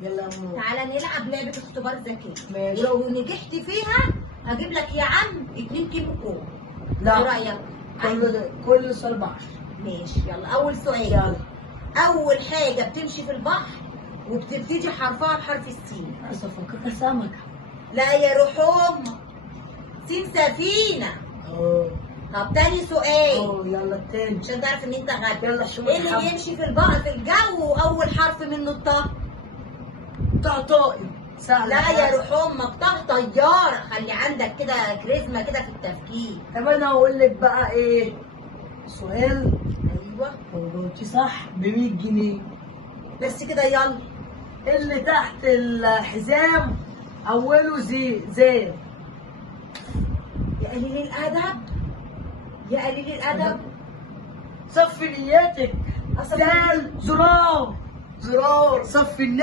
يلا يا ماما. تعالى نلعب لعبه اختبار ذكاء. ماشي. لو نجحت فيها هجيب لك يا عم 2 كيلو كوم. لا. ايه رايك؟ كل سؤال ب10. ماشي يلا. اول سؤال. يلا. اول حاجه بتمشي في البحر وبتبتدي حرفها بحرف السين. أفكرك سمكة. لا يا روح امك، سين سفينه. طب تاني سؤال يلا التاني. عشان تعرف ان انت غبي. يلا شوف ايه اللي بيمشي في البحر في الجو واول حرف منه الطه؟ طائر. سهل. لا يا روح امك، طه طياره. خلي عندك كده كاريزما كده في التفكير. طب انا هقول لك بقى ايه سؤال. ايوه لو جاوبتي صح ب100 جنيه. بس كده يلا. اللي تحت الحزام اوله زي. يا قليل الادب، يا قليل الادب. صفي نياتك. أصفي زرار صفي النية.